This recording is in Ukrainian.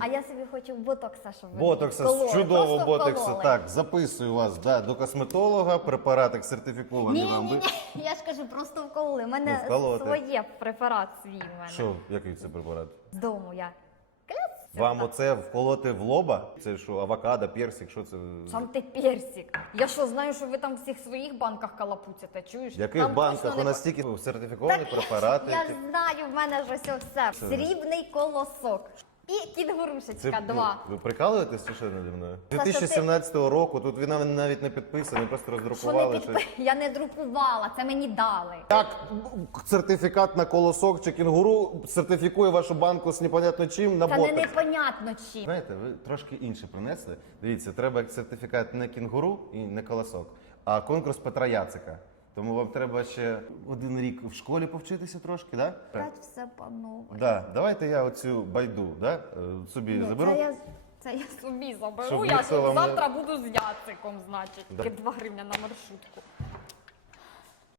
А я собі хочу ботокса, щоб ви Ботокса, кололи, чудово просто ботокса. кололи. Так, записую вас да, до косметолога, препаратик сертифікований Ні, вам. ні, ви- ні, я ж кажу, просто вкололи. У мене Ну, вколоти. своє препарат свій у мене. Що, який це препарат? З дому я. Кляц. Вам оце вколоти в лоба? Це що, авокадо, персик, що це? Сам ти персик. Я що знаю, що ви там в всіх своїх банках калапуцяте, чуєш? В яких Там банках точно у не нас стільки сертифіковані препарати? Я які- знаю, в мене ж ось все. Срібний колосок. І кінгурушечка Це, два. Ви прикалуєтесь чи що наді мною? Та що ти- 2017 року, тут він навіть- навіть не підписаний, просто Що не роздрукували. підпи... Я не друкувала, це мені дали. Так, сертифікат на колосок чи кінгуру сертифікує вашу банку з непонятно чим на Це не непонятно чим. Знаєте, ви трошки інше принесли. Дивіться, треба сертифікат не кінгуру і не колосок, а конкурс Петра Яцика. Тому вам треба ще один рік в школі повчитися трошки, да? Опять все панове. Да. Давайте я оцю байду да? е, собі Ні, заберу. Це я, це я собі заберу. Щоб я ніхто вам не- завтра буду з яциком, значить. Да. Тільки 2 гривня на маршрутку.